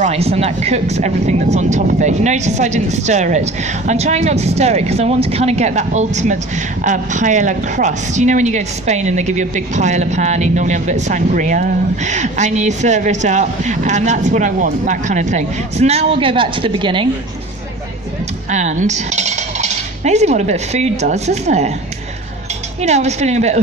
rice, and that cooks everything that's on top of it. You notice I didn't stir it. I'm trying not to stir it because I want to kind of get that ultimate paella crust. You know when you go to Spain and they give you a big paella pan, you normally have a bit of sangria, and you serve it up, and that's what I want, that kind of thing. So now we'll go back to the beginning, and amazing what a bit of food does, isn't it? You know, I was feeling a bit,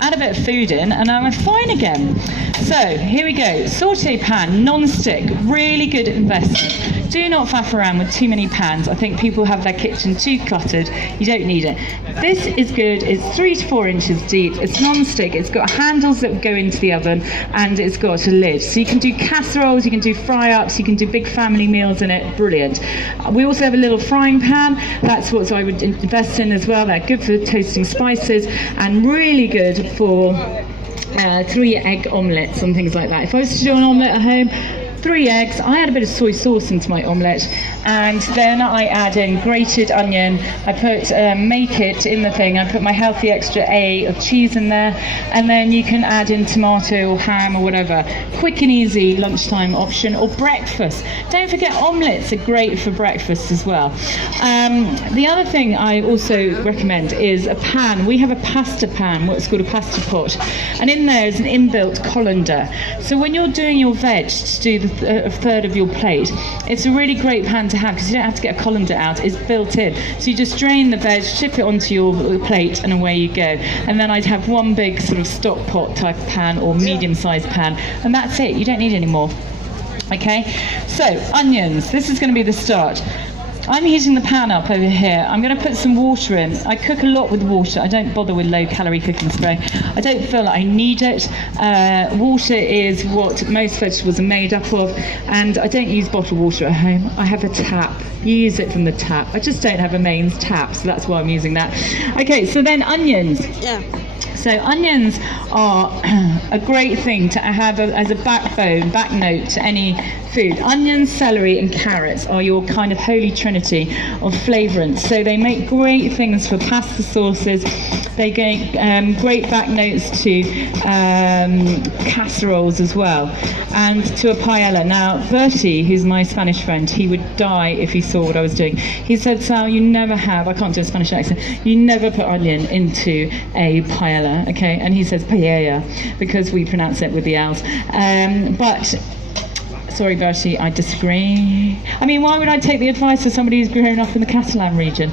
add a bit of food in, and I was fine again. So, here we go. Saute pan, non-stick, really good investment. Do not faff around with too many pans. I think people have their kitchen too cluttered. You don't need it. This is good. It's 3 to 4 inches deep. It's non-stick. It's got handles that go into the oven, and it's got a lid. So you can do casseroles, you can do fry-ups, you can do big family meals in it. Brilliant. We also have a little frying pan. That's what I would invest in as well. They're good for toasting spices and really good for 3 egg omelettes and things like that. If I was to do an omelette at home, 3 eggs. I add a bit of soy sauce into my omelette, and then I add in grated onion. I put make it in the thing. I put my healthy extra A of cheese in there, and then you can add in tomato or ham or whatever. Quick and easy lunchtime option, or breakfast. Don't forget omelettes are great for breakfast as well. The other thing I also recommend is a pan. We have a pasta pan, what's called a pasta pot, and in there is an inbuilt colander. So when you're doing your veg to do a third of your plate, it's a really great pan to have because you don't have to get a colander out. It's built in, so you just drain the veg, chip it onto your plate, and away you go. And then I'd have one big sort of stock pot type pan or medium-sized pan, and that's it. You don't need any more. Okay, so onions. This is going to be the start. I'm heating the pan up over here. I'm going to put some water in. I cook a lot with water. I don't bother with low-calorie cooking spray. I don't feel like I need it. Water is what most vegetables are made up of, and I don't use bottled water at home. I have a tap. You use it from the tap. I just don't have a mains tap, so that's why I'm using that. Okay, so then onions. Yeah. So onions are a great thing to have as a back note to any food. Onions, celery and carrots are your kind of holy trinity of flavourants. So they make great things for pasta sauces. They get great back notes to casseroles as well, and to a paella. Now, Bertie, who's my Spanish friend, he would die if he saw what I was doing. He said, Sal, you never have, I can't do a Spanish accent, you never put onion into a paella, okay? And he says paella, because we pronounce it with the L's. But sorry, Bertie, I disagree. I mean, why would I take the advice of somebody who's grown up in the Catalan region?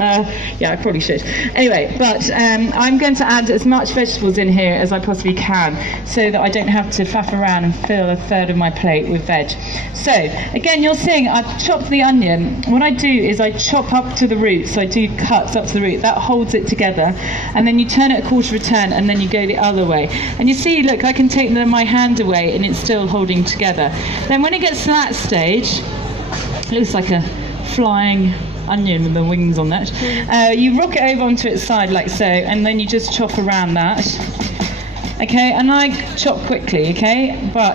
Yeah, I probably should. Anyway, but I'm going to add as much vegetables in here as I possibly can so that I don't have to faff around and fill a third of my plate with veg. So, again, you're seeing I've chopped the onion. What I do is I chop up to the root, so I do cuts up to the root. That holds it together, and then you turn it a quarter of a turn, and then you go the other way. And you see, look, I can take my hand away, and it's still holding together. Then when it gets to that stage, it looks like a flying onion with the wings on that. You rock it over onto its side like so, and then you just chop around that. Okay, and I chop quickly, okay, but